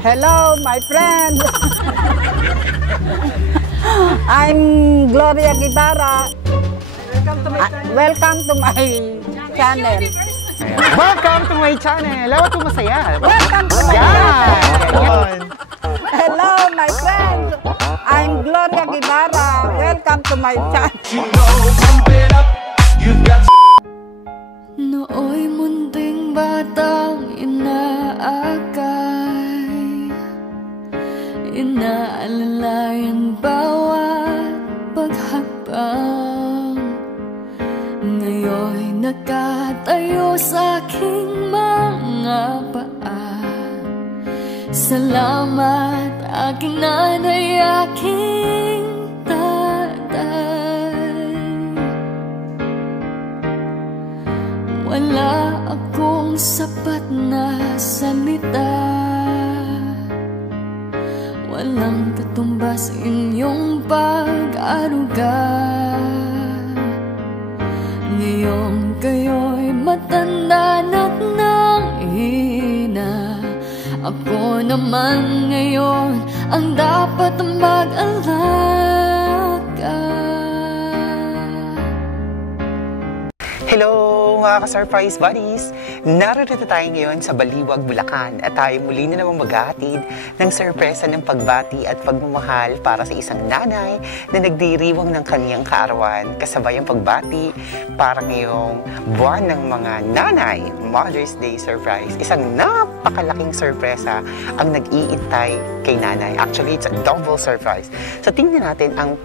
Hello, my friend. I'm Gloria Guevara. Welcome to my channel. Welcome to my channel. Lawa to masaya. Welcome to my channel. Hello, my friend. I'm Gloria Guevara. Welcome to my channel. Nooy munting batang inaakay, inaalalayan bawat paghakbang. Ngayon'y nakatayo sa aking mga paa. Salamat aking nanay, aking tatay. Wala akong sapat na salita, walang katumbas inyong pag-aruga. Ngayon kayo'y matanda na't nanghina. Ako naman ngayon ang dapat mag-alaga. Hello mga ka-surprise buddies! Narito tayo ngayon sa Baliwag, Bulacan at tayo muli na namang maghahatid ng sorpresa ng pagbati at pagmamahal para sa isang nanay na nagdiriwang ng kanyang kaarawan kasabay ang pagbati para ngayong buwan ng mga nanay, Mother's Day surprise. Isang napakalaking sorpresa ang nag-iintay kay nanay. Actually, it's a double surprise. So tingnan natin ang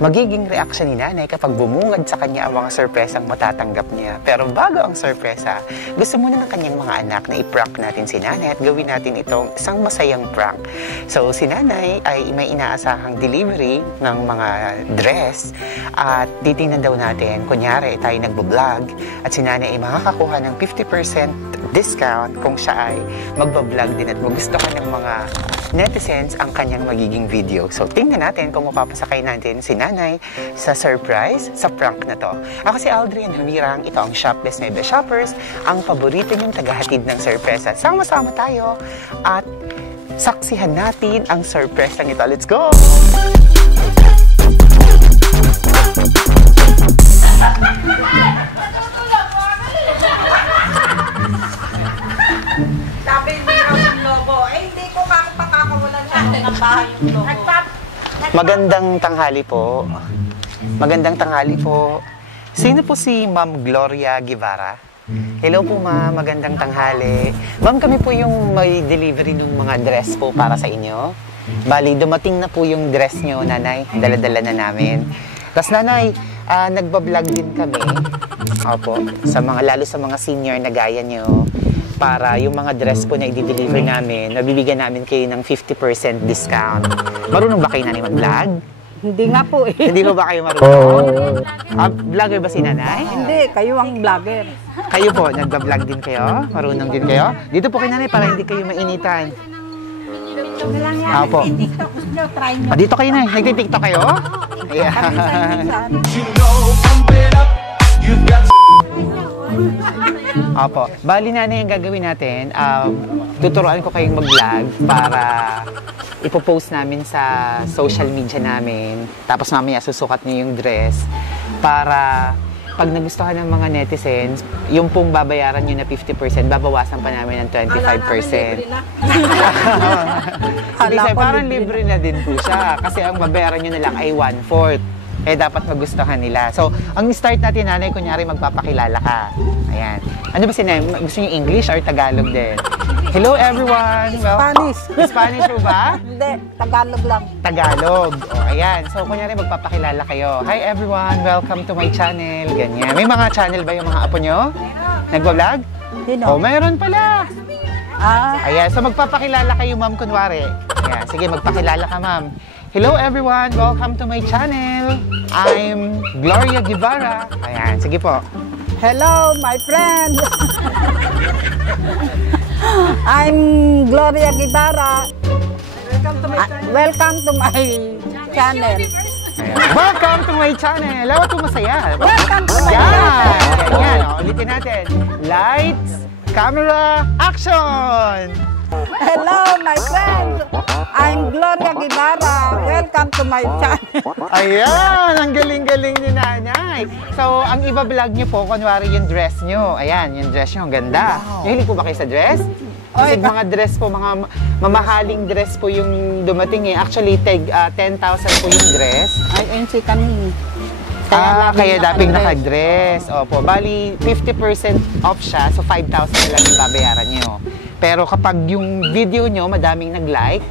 magiging reaksyon ni nanay kapag bumungad sa kanya ang mga sorpresang matatanggap niya. Pero bago ang sorpresa, gusto muna ng kanyang mga anak na i-prank natin si nanay at gawin natin itong isang masayang prank. So si nanay ay may inaasahang delivery ng mga dress at titingnan daw natin, kunyari tayo nagbo-vlog at si nanay ay makakakuha ng 50% discount kung siya ay magbablog din at magustuhan ng mga netizens ang kanyang magiging video. So, tingnan natin kung mapapasakay natin si nanay sa surprise, sa prank na to. Ako si Aldrin Humirang, ito ang Shopless My Best Shoppers, ang paborito niyong tagahatid ng surpresa. Sama-sama tayo at saksihan natin ang surpresa nito. Let's go! Magandang tanghali po. Magandang tanghali po. Sino po si Ma'am Gloria Guevara? Hello po ma'am, magandang tanghali. Ma'am, kami po yung may delivery ng mga dress po para sa inyo. Bali, dumating na po yung dress nyo, nanay. Dala-dala na namin. Tapos nanay, nagbablog din kami. Opo, lalo sa mga senior na gaya nyo. Para yung mga dress po na i-deliver namin, nabibigyan namin kayo ng 50% discount. Marunong ba kayo nanay mag-vlog? Hindi nga po eh. Hindi ba kayo marunong? Vlogger ba si nanay? Hindi, kayo ang vlogger. Kayo po, nagba-vlog din kayo? Marunong din kayo? Dito po kay nanay para hindi kayo mainitan. Opo. Dito kayo na, nagtitiktok kayo? Ayan. Opo. Bali nanay, ang gagawin natin, tuturuan ko kayong mag-vlog para ipopost namin sa social media namin. Tapos mamaya susukat niyo yung dress para pag nagustuhan ng mga netizens, yung pong babayaran nyo na 50%, babawasan pa namin ng 25%. Parang libre na din po siya. Kasi ang babayaran nyo na lang ay 1/4. Eh, dapat magustuhan nila. So, ang start natin, nanay, kunyari magpapakilala ka. Ayan. Ano ba sinay? Gusto niyo English or Tagalog din? Hello, everyone! Spanish. Spanish po ba? Hindi, Tagalog lang. Tagalog. O, ayan. So, kunyari magpapakilala kayo. Hi, everyone! Welcome to my channel. Ganyan. May mga channel ba yung mga apo nyo? Nagbablog? Sino? Oh, mayroon pala. Ayan. So, magpapakilala kayo, ma'am, kunwari. Ayan. Sige, magpakilala ka, ma'am. Hello everyone! Welcome to my channel! I'm Gloria Guevara. Ayan, sige po. Hello, my friend! I'm Gloria Guevara. Welcome to my channel. Ayan. Welcome to my channel! Lawa to masaya. Welcome to my channel! channel. Ayan, ulitin natin. Lights, camera, action! Hello, my friends. I'm Gloria Guevara. Welcome to my channel. Ayan, ang galing-galing ni nanay. So, ang iba-vlog niyo po, kunwari yung dress niyo. Ayan, yung dress niyo, ang ganda. Nahilig po ba kayo sa dress? Kasi mga dress po, mga mamahaling dress po yung dumating eh. Actually, 10,000 po yung dress. Ay, ayun si Kani. Kaya dating nakadress. Opo, bali 50% off siya, so 5,000 na lang yung babayaran nyo. Pero kapag yung video nyo, madaming nag-like,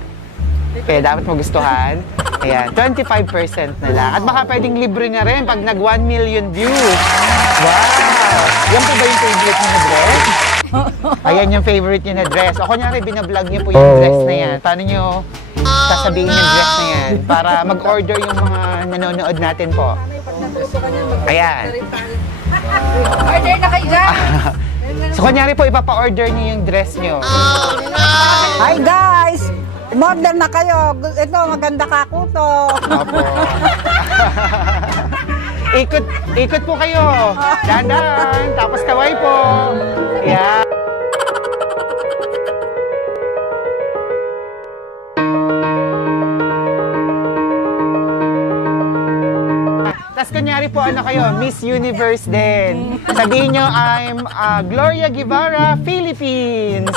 kaya dapat magustuhan, ayan, 25% na lang. At baka pwedeng libre na rin pag nag 1 million views. Wow! Yan po ba yung favorite nyo na dress? Ayan yung favorite nyo na dress. O kunyari, binablog nyo po yung dress na yan. Paano nyo sasabihin yung dress na yan? Para mag-order yung mga nanonood natin po. Ayan. Order na kayo dyan. So, kunyari po, ipapa-order niyo yung dress niyo. Hi guys! Modern na kayo. Ito, maganda kakuto. Opo. Ikot po kayo. Dandan. Tapos kaway po. Yeah. Tapos kunyari po, ano kayo, Miss Universe din. Sabihin nyo, I'm Gloria Guevara, Philippines.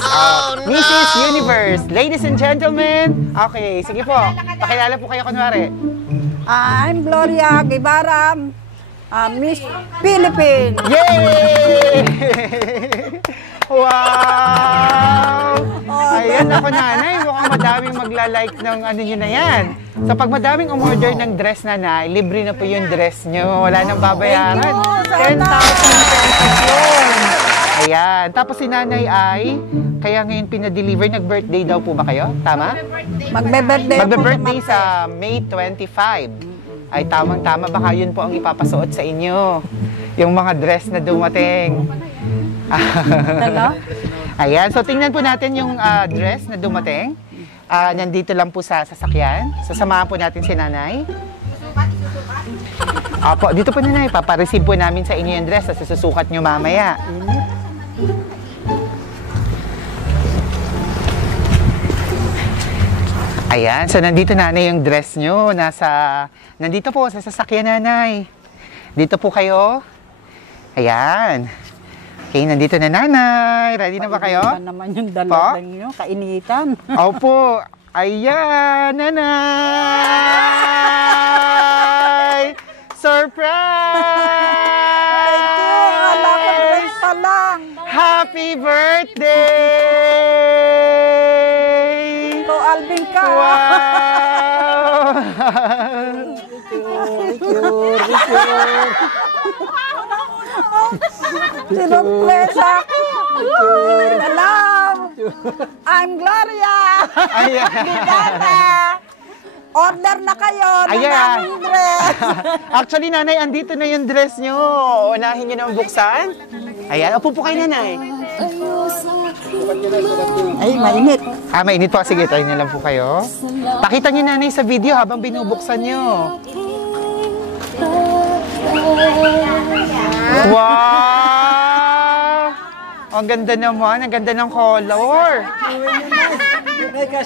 Mrs. Universe. Ladies and gentlemen. Okay, sige po. Pakilala po kayo kunwari. I'm Gloria Guevara, Miss Philippines. Yay! Wow! Ayan ako nanay, mukhang madaming magla-like ng ano nyo na yan. So pag madaming umorder ng dress nanay, libre na po yung dress nyo. Wala nang babayaran. 10,000 pesos yun. Ayan. Tapos si nanay ay, kaya ngayon pinadeliver, nag-birthday daw po ba kayo? Tama? Magbe-birthday Magbe-birthday sa May 25. Ay tamang-tama, baka yun po ang ipapasuot sa inyo. Yung mga dress na dumating. Ayan, so tingnan po natin yung dress na dumating. Nandito lang po sa sasakyan. Sasamahan po natin si nanay. Opo, dito po nanay, papareceive po namin sa inyo yung dress at susukat nyo mamaya. Ayan, so nandito nanay yung dress nyo. Nandito po sa sasakyan nanay. Dito po kayo. Ayan. Okay, nandito na nanay. Ready na ba kayo? Painitan naman yung daladang nyo, kainitan. Opo. Ayan, nanay! Surprise! Wala ko dress pa lang. Happy birthday! Ito, Alvin ka. Wow! Sinurpresa ako. Hello. I'm Gloria. Ayan. Guevara. Order na kayo ng Ayan. aming dress. Actually, nanay, andito na yung dress nyo. Unahin nyo na buksan. Ayan, upo po kayo, nanay. Ay, mainit. Mainit po. Sige, tayo na lang po kayo. Pakita nyo, nanay, sa video habang binubuksan nyo. Wow! Ang ganda naman. Ang ganda ng color.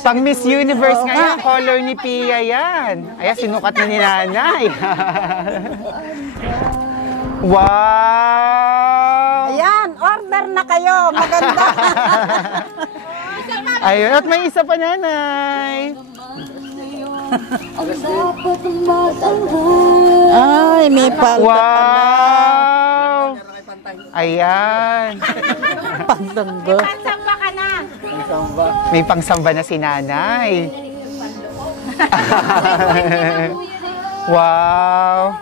Pang Miss Universe ngayon, color ni Pia yan. Ayan, sinukat na ni nanay. Wow! Ayan, order na kayo. Maganda. Ayun, at may isa pa, nanay. Ay, may palda Wow! Ayan. Pagdanggo. May pangsamba na si nanay. Wow!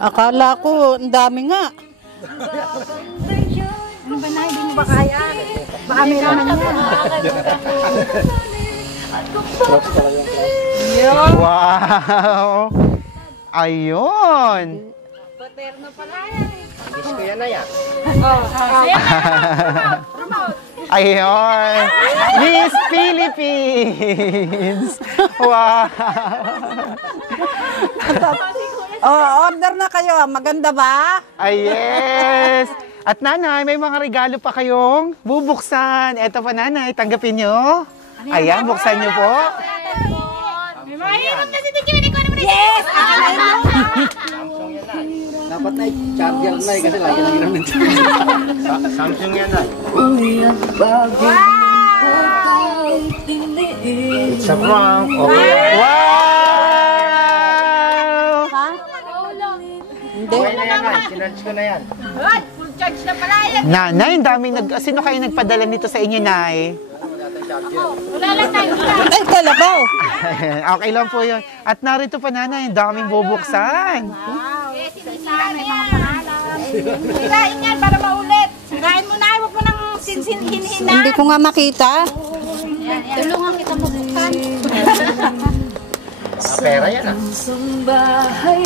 Akala ko, ang dami nga. Ano ba na, hindi mo ba kaya? Baka may naman yan. Wow! Ayun! Paterno pala yan. Disco yan na yan. Ayun! Miss Philippines! Wow! Oh, order na kayo. Maganda ba? Ay, yes! At nanay, may mga regalo pa kayong bubuksan. Eto pa nanay, tanggapin nyo. Ayan, buksan nyo po. Mahirap na si Tikini ko naman. Yes! Dapat na charger na kasi lagi lang namin. Samsung yan na. It's a prank. Wow! Hindi. Okay na yan, sinarge ko na yan. Full charge na pala yan. Nanay, daming sino kayo nagpadala nito sa inyo, nay? Wala lang tayo. Ay, kalabaw. Okay lang po yun. At narito pa nanay, ang daming bubuksan. Yes, sinasahan. May mga pangalan. Sirain yan para maulit. Sirain mo na. Huwag mo nang hinhina. Hindi ko nga makita. Tulungan kita bubuksan. Pera yan ah.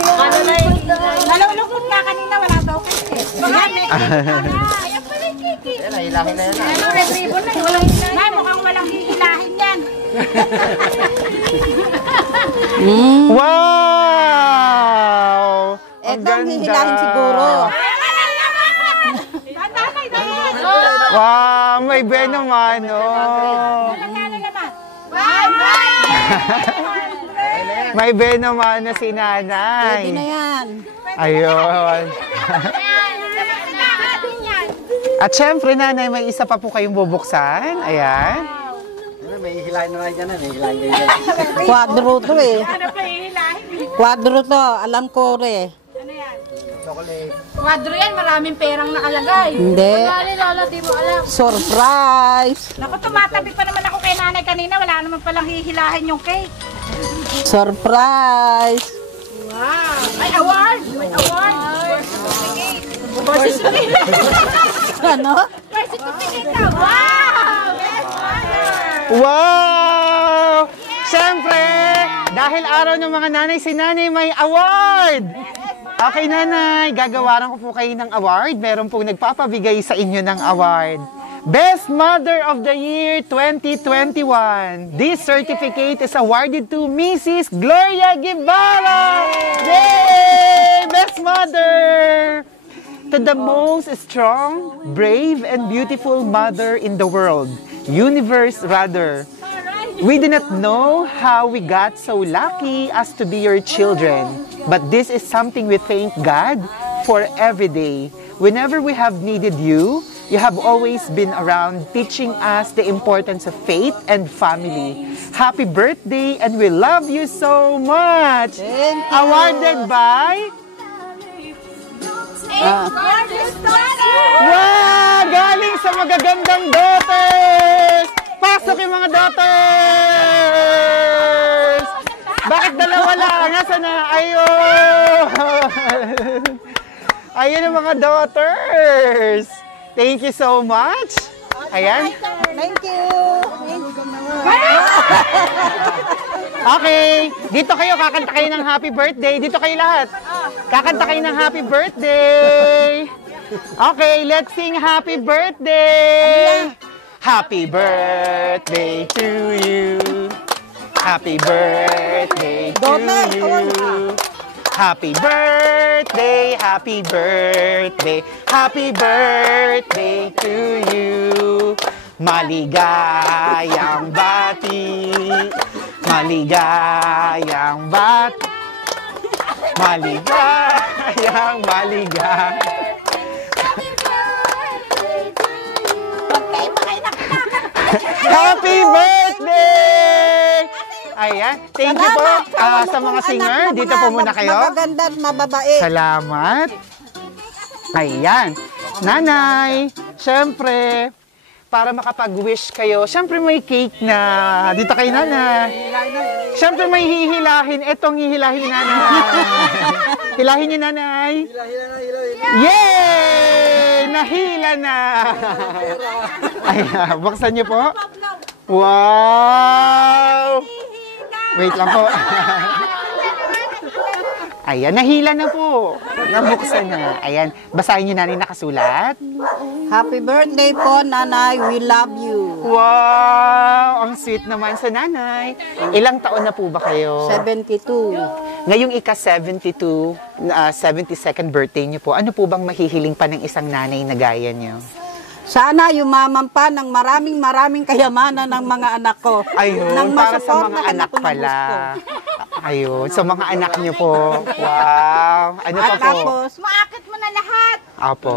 Ano na yun? Nalulungkot ka kanina. Wala daw kasi. Ayan, may ayan pala yung kiki. Yan, hilahin na yan ah. Ano, red ribbon na. Walang hilahin. Nay, mukhang walang hihilahin yan. Wow! Ang Eto ang hihilahin siguro. Wow, may be naman, oh. May be naman na si nanay. Pwede na yan. Ayun. At syempre, nanay, may isa pa po kayong bubuksan. Ayan. May hilahin na lang dyan ah. May hilahin na dyan. Quadro to eh. Ano pa hihilahin? Quadro to. Alam ko rin. Chocolate. Quadro yan, maraming perang nakalagay. Hindi. Dali, Lola, di mo alam. Surprise! Naku, tumatabi pa naman ako kay nanay kanina. Wala naman palang hihilahin yung cake. Surprise! Wow! May award! May award! Ano? May certificate na! Wow! Yes, mother! Wow! Siyempre, dahil araw ng mga nanay, si nanay may award! Okay, nanay, gagawaran ko po kayo ng award. Meron pong nagpapabigay sa inyo ng award. Best Mother of the Year 2021. This certificate is awarded to Mrs. Gloria Guevara! Yay! Best Mother! To the most strong, brave, and beautiful mother in the world. Universe, rather. We do not know how we got so lucky as to be your children. But this is something we thank God for every day. Whenever we have needed you, you have always been around teaching us the importance of faith and family. Happy birthday and we love you so much! Thank you. Awarded by... Gorgeous daughter! Wow! Galing sa magagandang daughters! Pasok yung mga daughters! Bakit dalawa lang? Nasaan na? Ayun! Ayun ang mga daughters! Thank you so much! Ayan. Thank you! Okay, dito kayo, kakanta kayo ng happy birthday. Dito kayo lahat. Kakanta kayo ng happy birthday. Okay, let's sing happy birthday. Happy birthday to you. Happy birthday to you. Happy birthday, happy birthday, happy birthday to you. Maligayang bati, maligayang bati, maligayang maligayang. Happy birthday! Ayan, thank you po sa mga singer. Dito po muna kayo. Magaganda at mababae. Salamat. Ayan. Nanay, syempre, para makapag-wish kayo, syempre may cake na. Dito kay nanay. Syempre may hihilahin. Etong hihilahin ni nanay. Hilahin niyo, nanay. Yay! Nahila na. Ayan, buksan niyo po. Wow! Wait lang po. Ayan, nahila na po. Nabuksan na. Ayan, basahin niyo nanay nakasulat. Happy birthday po, nanay. We love you. Wow! Ang sweet naman sa nanay. Ilang taon na po ba kayo? 72. Ngayong ika-72, 72nd birthday niyo po, ano po bang mahihiling pa ng isang nanay na gaya niyo? Sana yumaman pa ng maraming kayamanan ng mga anak ko. Ayun, para sa mga anak pala. Ayun, sa mga anak niyo po. Wow. Ano pa po? Tapos, Maakit mo na lahat. Apo.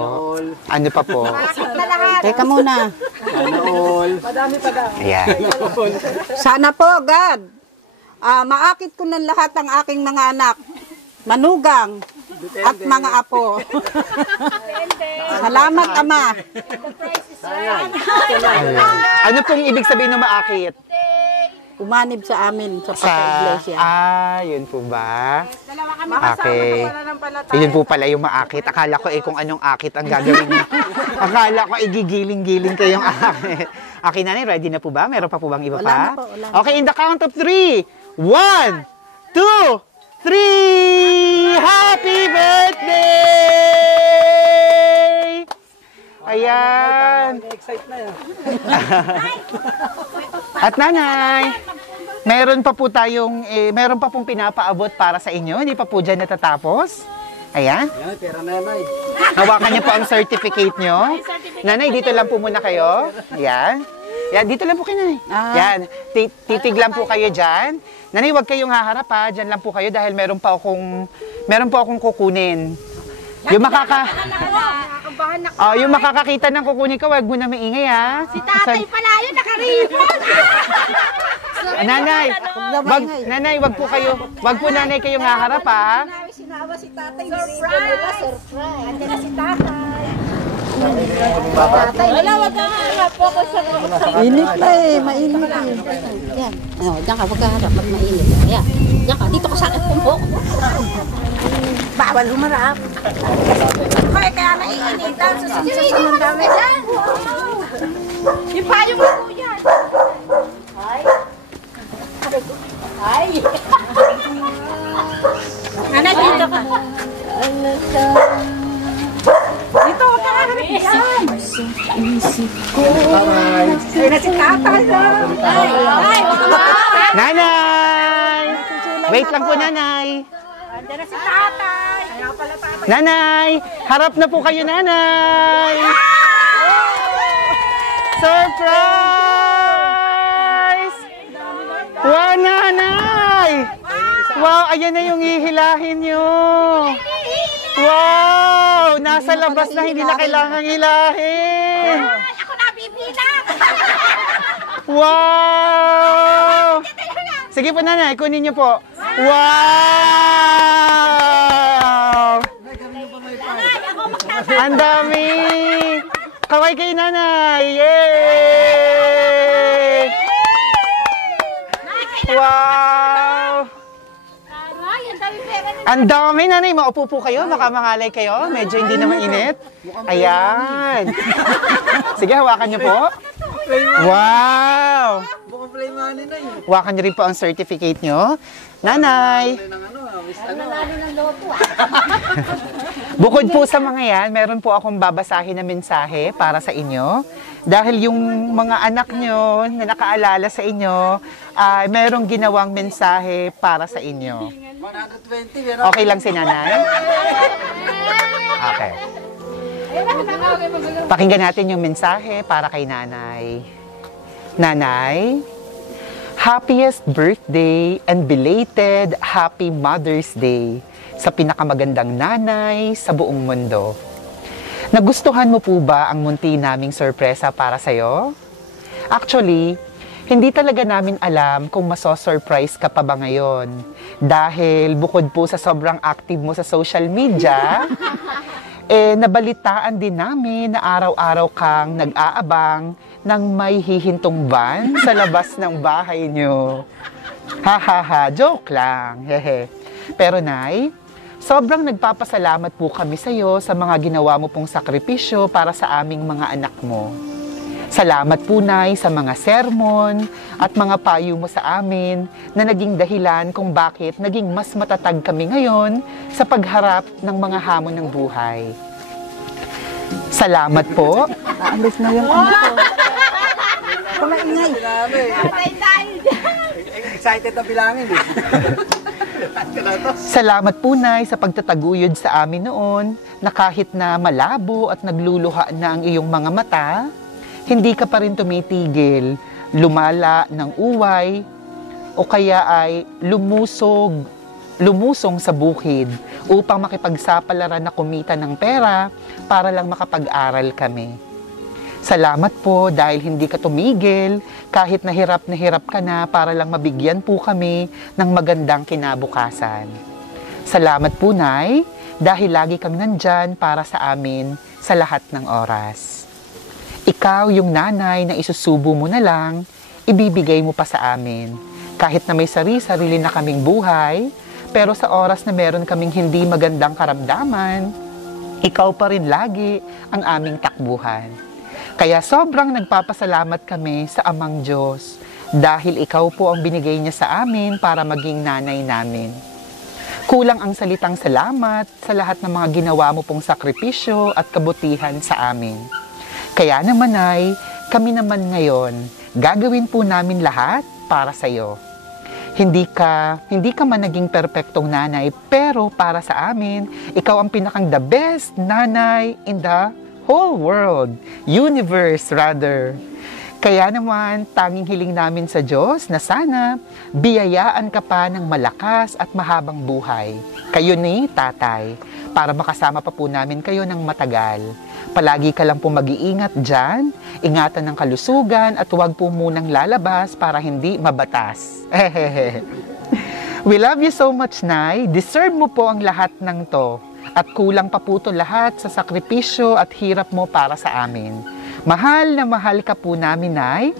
Ano pa po? Maakit na lahat. teka muna. Ayan. Sana po, God, maakit ko ng lahat ang aking mga anak. Manugang at mga apo. Salamat, Ama. Ano pong ibig sabihin ng maakit? Umanib sa amin sa pagka-iglesia. Yun po ba? Okay. Yun po pala yung maakit. Akala ko kung anong akit ang gagawin niyo. Akala ko gigiling-giling kayong akit. Okay, nanay, ready na po ba? Meron pa po bang iba pa? Wala na po, wala na. Okay, in the count of 3. 1, 2, 3! Happy birthday! Ayan. Excite na yan. At nanay, meron pa po tayong, meron pa pong pinapaabot para sa inyo. Hindi pa po dyan natatapos. Ayan. Yan, pera na yan ay. Hawakan niyo po ang certificate niyo. Nanay, dito lang po muna kayo. Ayan. Yan, dito lang po kayo, nanay. Yan. Titig lang po kayo dyan. Nanay, huwag kayong haharap ha. Dyan lang po kayo dahil meron po akong kukunin. Yung yung makakakita ng kukunin ko, huwag mo na maingay ha. Si tatay pala yun, nakaripon. Nanay, wag po nanay kayong haharap ha. Sinawa si tatay. Surprise! Andiyan na si tatay. Wala, wag kang harap. Focus sa Init na mainit na Yan. Diyan ka, wag ka harap, mag mainit. Yan. Diyan ka, dito ka sa akin, kumpok. bawal humarap. Kaya naiinitan sa susunod dami dyan. Yung payong mo po yan. Ay! Nanay, dito ka. Dito ka nga naman yan. Ay, na si tatay. Ay, Nanay! Wait lang po, nanay. Andiyan na si tatay. Kaya pala tatay. Nanay! Harap na po kayo, nanay! Surprise! Wow, nanay! Wow, ayan na yung hihilahin nyo. Wow! Nasa labas na, hindi na kailangang hilahin. Ako na bibilang. Wow! Sige po, nanay, kunin niyo po. Wow! Ang dami! Kaway kayo, nanay! Yay! Wow! Aray, ang dami pera na. Ang dami, nanay. Maupo po kayo. Baka mangalay kayo. Medyo hindi naman init. Ayan. Sige, hawakan niyo po. Wow! Bukang play money na yun. Hawakan niyo rin po ang certificate niyo. Nanay! Bukod po sa mga yan, meron po akong babasahin na mensahe para sa inyo. Dahil yung mga anak nyo na nakaalala sa inyo, merong ginawang mensahe para sa inyo. 120, pero Okay lang si nanay? Okay. Pakinggan natin yung mensahe para kay nanay. Nanay, happiest birthday and belated happy Mother's Day sa pinakamagandang nanay sa buong mundo. Nagustuhan mo po ba ang munti naming sorpresa para sa'yo? Actually, hindi talaga namin alam kung maso-surprise ka pa ba ngayon. Dahil bukod po sa sobrang active mo sa social media, nabalitaan din namin na araw-araw kang nag-aabang ng may hihintong van sa labas ng bahay nyo. Ha, joke lang. Hehe. Pero Nay, sobrang nagpapasalamat po kami sa iyo sa mga ginawa mo pong sakripisyo para sa aming mga anak mo. Salamat po, Nay, sa mga sermon at mga payo mo sa amin na naging dahilan kung bakit naging mas matatag kami ngayon sa pagharap ng mga hamon ng buhay. Salamat po. Alis na yung ano ko. Kumaingay. Tatay tayo dyan. excited na bilangin eh. Salamat po, Nay, sa pagtataguyod sa amin noon na kahit na malabo at nagluluha na ang iyong mga mata, hindi ka pa rin tumitigil, lumala ng uway, o kaya ay lumusong sa bukid upang makipagsapalaran na kumita ng pera para lang makapag-aral kami. Salamat po dahil hindi ka tumigil kahit na hirap ka na para lang mabigyan po kami ng magandang kinabukasan. Salamat po, Nay, dahil lagi kami nandyan para sa amin sa lahat ng oras. Ikaw yung nanay na isusubo mo na lang, ibibigay mo pa sa amin. Kahit na may sarili na kaming buhay, pero sa oras na meron kaming hindi magandang karamdaman, ikaw pa rin lagi ang aming takbuhan. Kaya sobrang nagpapasalamat kami sa Amang Diyos dahil ikaw po ang binigay niya sa amin para maging nanay namin. Kulang ang salitang salamat sa lahat ng mga ginawa mo pong sakripisyo at kabutihan sa amin. Kaya naman ay, kami naman ngayon, gagawin po namin lahat para sa iyo. Hindi ka man naging perpektong nanay, pero para sa amin, ikaw ang pinakang the best nanay in the whole world, universe rather. Kaya naman, tanging hiling namin sa Diyos na sana biyayaan ka pa ng malakas at mahabang buhay. Kayo ni Tatay, para makasama pa po namin kayo ng matagal. Palagi ka lang po mag-iingat dyan, ingatan ng kalusugan at huwag po munang lalabas para hindi mabatas. We love you so much, Nay. Deserve mo po ang lahat ng to. At kulang pa po to lahat sa sakripisyo at hirap mo para sa amin. Mahal na mahal ka po namin, Nay.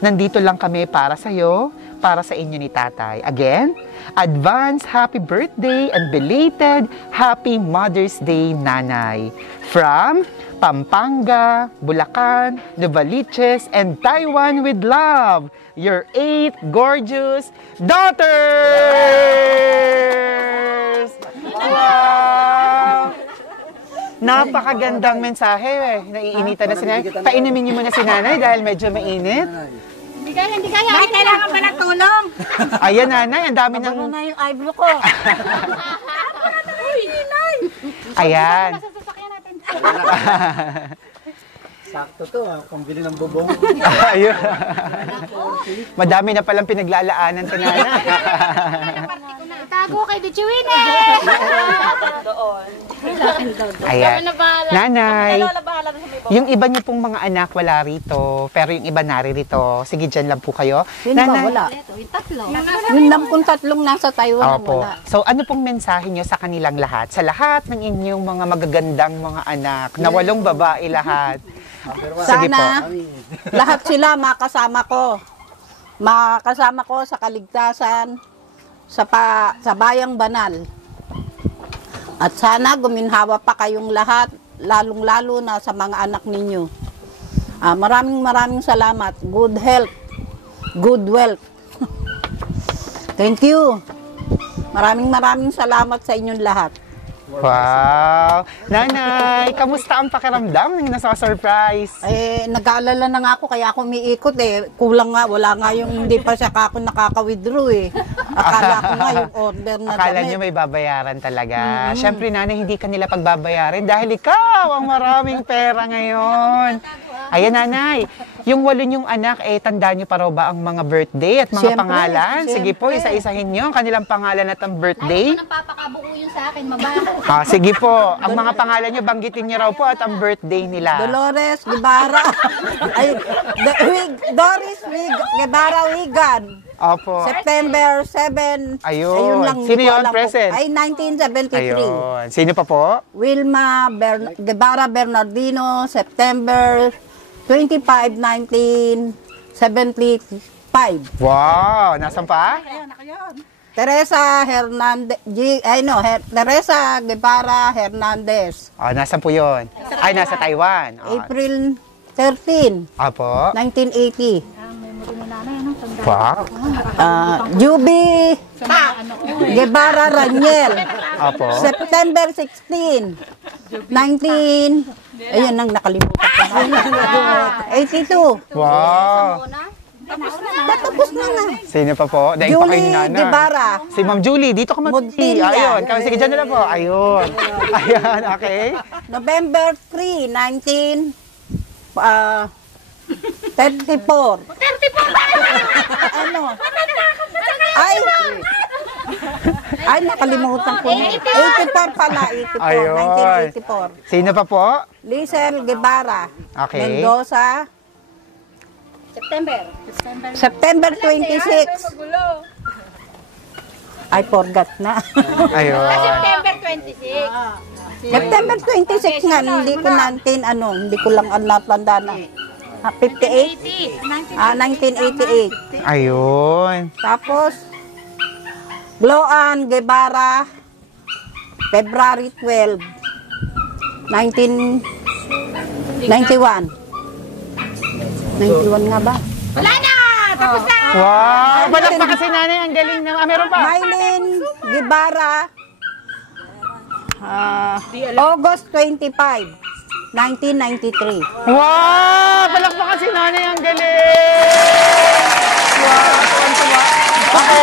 Nandito lang kami para sa iyo, para sa inyo ni Tatay. Again, advance happy birthday and belated happy Mother's Day, Nanay. From Pampanga, Bulacan, Novaliches, and Taiwan with love, your 8 gorgeous daughters! Wow! Napakagandang mensahe. Naiinitan na si Nanay. Painumin niyo muna si Nanay dahil medyo mainit. Hindi kaya. May kailangan ba ng tulong? Ayan, Nanay, ang dami ng... Ano na yung eyebrow ko? Uy, Nay! Ayan. Sasakyan natin. Sakto to, pambili ng bubong. Ayun. Madami na palang pinaglalaanan si Nanay. Tago kay Dichuine! Ayan. Nanay, yung iba niyo pong mga anak wala rito, pero yung iba naririto. Sige, dyan lang po kayo. Sino ba wala? Yung lang kung tatlong nasa Taiwan, Opo. wala. So, ano pong mensahe niyo sa kanilang lahat? Sa lahat ng inyong mga magagandang mga anak, na 8 babae lahat. Sige po. Sana lahat sila makasama ko. Makasama ko sa kaligtasan, sa bayang banal. At sana guminhawa pa kayong lahat, lalong-lalo na sa mga anak ninyo. Maraming salamat. Good health, good wealth. Thank you. Maraming salamat sa inyong lahat. Wow! Nanay, kamusta ang pakiramdam ng nasa-surprise? Nag-aalala na nga ako, kaya ako umiikot Kulang nga, wala nga yung hindi pa siya ako nakaka-withdraw Akala ko nga yung order na Akala nyo may babayaran talaga. Siyempre, Nanay, hindi ka nila pagbabayarin dahil ikaw ang maraming pera ngayon. Ayan, Nanay, yung 8 niyong anak, tandaan niyo pa raw ba ang mga birthday at mga Siyempre, pangalan? Sige po, siyempre. isa-isahin niyo ang kanilang pangalan at ang birthday. Nang papakabuo yun sa akin, mabaho. Sige po, ang mga pangalan niyo, banggitin niyo raw po at ang birthday nila. Dolores Guevara. Doris Guevara Wigan. Opo. September 7. Ayun. Lang, Sino hindi ko yun, alam present? Ay, 1973. Ayun. Sino pa po? Wilma Guevara Bernardino, September 25, 1975. Wow! Nasaan pa? Teresa Guevara Hernandez. Nasaan po yun? Ay, nasa Taiwan. April 13, Opo. 1980. Wow. Juby Guevara Raniel. Opo. September 16, 19... Ayun, nang nakalimutan ko. 82. Wow. Tapos na nga. Sino pa po? Daig pa kayo ni Julie nanay. Guevara. Si Ma'am Julie, dito ka Muntilia. Ayun, sige, dyan na lang po. Ayun. Ayan, okay. November 3, 34. 34 ba? Ano? Ay, nakalimutan ko. 84 pala, 84. Ayun. 1984. Sino pa po? Lizel Guevara. Okay. Mendoza. September 26. I forgot na. Ayun. September 26. September 26 nga, hindi ko hindi ko lang natanda na. 58? 1988. Ayun. Tapos, Gloan Guevara, February 12, 1991. 91 nga ba? Wala na! Tapos na! Wow! Balak pa kasi nanay, ang galing na. Meron pa. Mylene Guevara, August 25, 1993. Wow! Balak pa kasi nanay, ang galing! Wow! Tuwan-tuwa. Okay,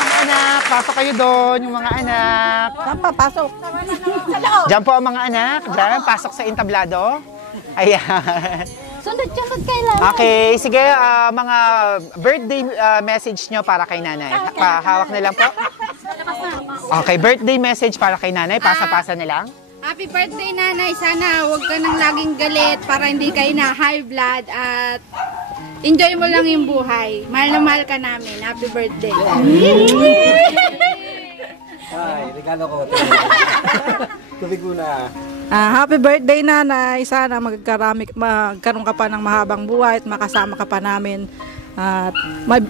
mga anak. Pasok kayo doon, yung mga anak. Saan pa? Pasok. Diyan po ang mga anak. Diyan, pasok sa entablado. Ayan. Sunod-sunod kailangan. Okay, sige, mga birthday message nyo para kay nanay. Hawak na lang po. Okay, birthday message para kay nanay. Pasa-pasa na lang. Happy birthday, nanay. Sana huwag ka nang laging galit para hindi kayo na high blood at enjoy mo lang yung buhay. Mahal na mahal ka namin. Happy birthday. Ay, regalo ko. Tubig muna. Happy birthday, nanay. Sana magkaroon ka pa ng mahabang buhay at makasama ka pa namin. At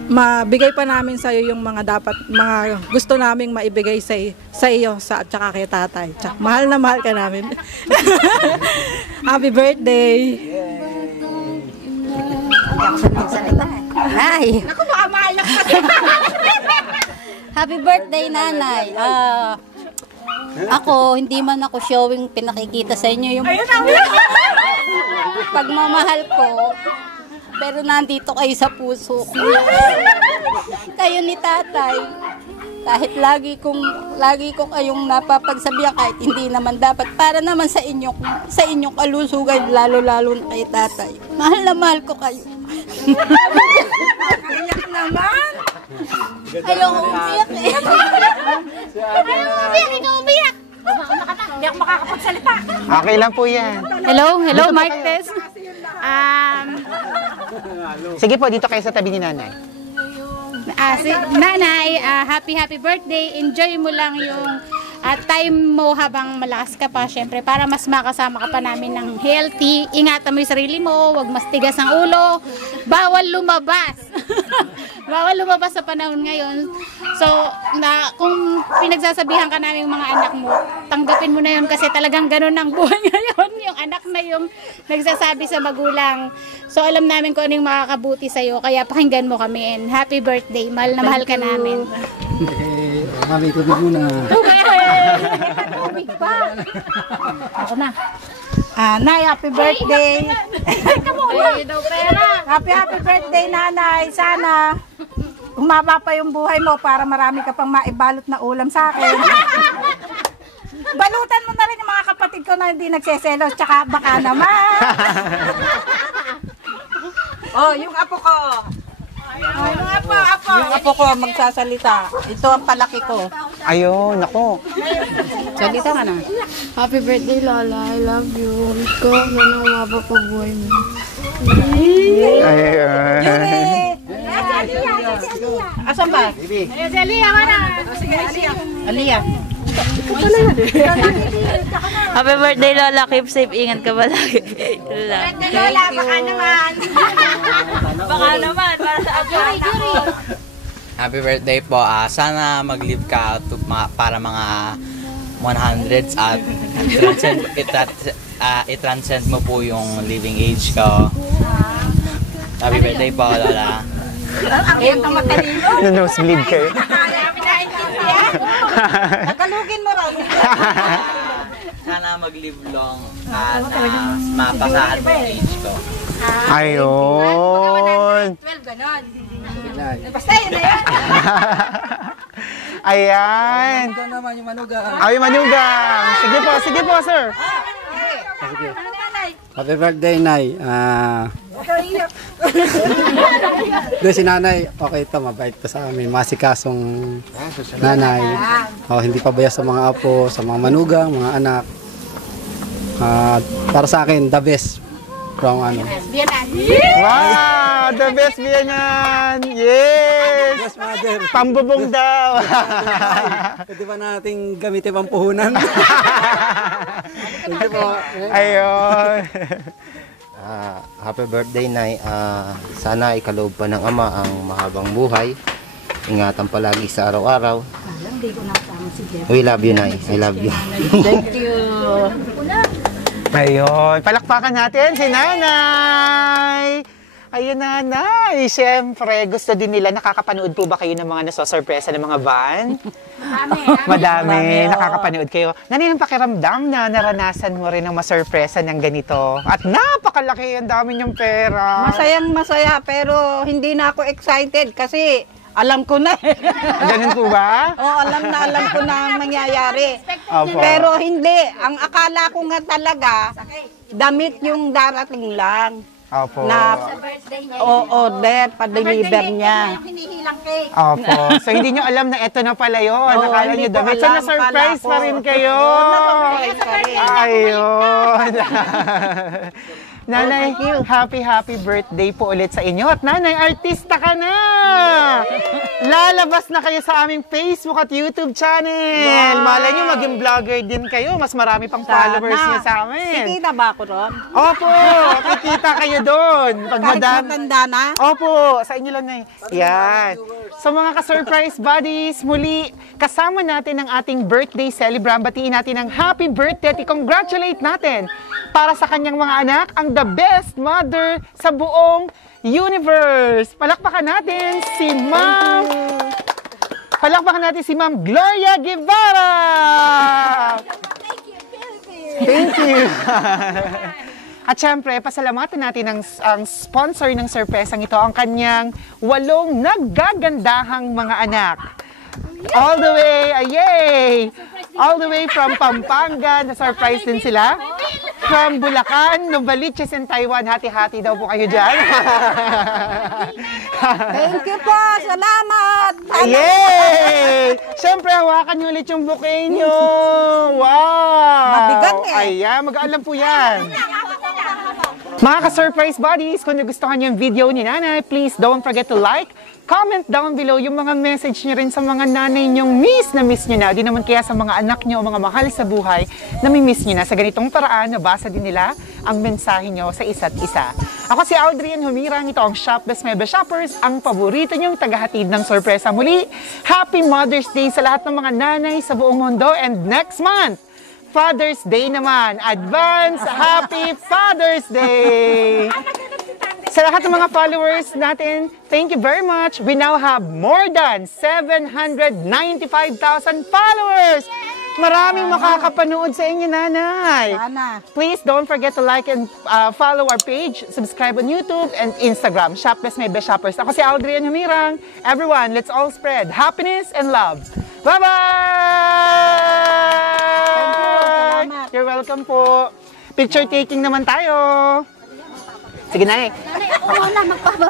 mabigay pa namin sa iyo yung mga gusto naming maibigay sa iyo at saka kay tatay. Mahal na mahal ka namin. Happy birthday. Ay, Ako baka mahal na ka. happy birthday, nanay. Ako, hindi man ako showing pinakikita sa inyo yung pagmamahal ko. Pero nandito kayo sa puso ko. Kayo ni tatay. Kahit lagi ko kayong napapagsabihan kahit hindi naman dapat para naman sa inyong kalusugan lalo-lalo na kay tatay. Mahal na mahal ko kayo. Iyak naman. Ayoko umiyak eh. Ikaw umiyak. Hindi ako makakapagsalita. Okay lang po yan. Hello, Mike Tess. Sige po, dito kayo sa tabi ni nanay. Nanay, happy birthday. Enjoy mo lang yung time mo habang malakas ka pa, syempre, para mas makasama ka pa namin ng healthy. Ingatan mo yung sarili mo, wag mas tigas ang ulo. Bawal lumabas. Bawal lumabas sa panahon ngayon. So, kung pinagsasabihan ka namin yung mga anak mo, tanggapin mo na yun kasi talagang ganun ang buhay ngayon. Yung anak na yung nagsasabi sa magulang. So, alam namin kung ano yung makakabuti sa'yo. Kaya pakinggan mo kami. And happy birthday. Mahal na mahal ka namin. Mami, tubig muna. Tubig pa. Ako na. Nay, happy birthday. Happy birthday, nanay. Sana humaba pa yung buhay mo para marami ka pang maibalot na ulam sa akin. Balutan mo na rin yung mga kapatid ko na hindi nagseselos, tsaka baka naman. Yung apo ko. Yung apo ko magsasalita. Ito ang palaki ko. Ayun, ako. Salita ka na. Happy birthday, Lola. I love you. Ikaw, sana umaba pa buhay mo. Ayun. Asan ba? Aliyah. Happy birthday, Lola. Keep safe. Ingat ka palagi. Lola, baka naman. Baka naman. Para sa Happy birthday po. Sana mag-live ka para mga 100s at i-transcend mo po yung living age ko. Happy birthday po, Lola. Nosebleed kayo. Tagalugin mo rin. Sana mag-live long at mapasahan mo yung age ko. Ayun. 12, ganon. Nay. Basta yun na yun. Ayan. Ito naman yung manugang. Ay, manugang. Sige po, sir. Sige. Happy birthday, Nay. Doon si Nanay, okay ito, mabait pa sa amin. Masikasong nanay. Hindi pabaya sa mga apo, sa mga manugang, mga anak. Para sa akin, the best from ano. Wow, the best Biyanan. Yes. Yes, mother. Pambubong daw. Pwede ba nating gamitin pang puhunan? Thank you po. Ayun. Happy birthday, Nay. Sana ikaloob pa ng Ama ang mahabang buhay. Ingatan palagi sa araw-araw. We love you, Nay. I love you. Thank you. Ayun, palakpakan natin si Nanay. Ayun, Nanay. Siyempre, gusto din nila. Nakakapanood po ba kayo ng mga nasosorpresa ng mga van? Madami. Nakakapanood kayo. Nanay, ang pakiramdam na naranasan mo rin ang masorpresa ng ganito. At napakalaki, ang dami niyong pera. Masayang masaya pero hindi na ako excited kasi alam ko na eh. Ganun po ba? Oo, alam ko na ang mangyayari. Opo. Pero hindi. Ang akala ko nga talaga, damit yung darating lang. Opo. Na order, pa-deliver niya. Opo. So, hindi nyo alam na ito na pala yun. Nakala nyo damit. So, na-surprise pa rin kayo. Ayun. Nanay, happy birthday po ulit sa inyo. At Nanay, artista ka na! Lalabas na kayo sa aming Facebook at YouTube channel. Wow. Malay nyo, maging vlogger din kayo. Mas marami pang followers niyo sa amin. Kikita ba ako ron? Opo, kikita kayo doon. Pag Kahit matanda na? Opo, sa inyo lang na yan. So mga ka-surprise buddies, muli kasama natin ang ating birthday celebrant. Batiin natin ang happy birthday at i-congratulate natin para sa kanyang mga anak, ang the best mother sa buong universe. Palakpakan natin si Ma'am. Palakpakan natin si Ma'am Gloria Guevara. Thank you. At syempre, pasalamatan natin ang sponsor ng sorpresang ito, ang kanyang 8 naggagandahang mga anak. All the way, yay! All the way from Pampanga, na-surprise din sila. From Bulacan, Novaliches in Taiwan, hati-hati daw po kayo dyan. Thank you po, salamat! Yay! Siyempre, hawakan nyo ulit yung bouquet nyo. Wow! Mabigat eh. Ayan, mag-aalam po yan. Mga ka-surprise buddies, kung nagustuhan niyo yung video ni Nanay, please don't forget to like, comment down below yung mga message niyo rin sa mga nanay niyong miss niyo na. Di naman kaya sa mga anak niyo o mga mahal sa buhay na miss niyo na. Sa ganitong paraan, nabasa din nila ang mensahe niyo sa isa't isa. Ako si Aldrian Humirang, ito ang Shop Best Meba Shoppers, ang paborito niyong tagahatid ng sorpresa. Muli, Happy Mother's Day sa lahat ng mga nanay sa buong mundo, and next month, Father's Day naman. Advance Happy Father's Day! Sa lahat ng mga followers natin, thank you very much. We now have more than 795,000 followers! Maraming makakapanood sa inyo, Nanay. Sana. Please don't forget to like and follow our page, subscribe on YouTube and Instagram, Shop Best Meba Shoppers. Ako si Aldrian Humirang. Everyone, let's all spread happiness and love. Bye-bye! You're welcome po. Picture taking naman tayo. Sige, Nanay. Nanay, ako muna magpapa.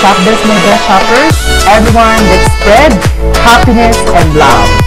Shop Best My Best Shoppers, everyone, let's spread happiness and love.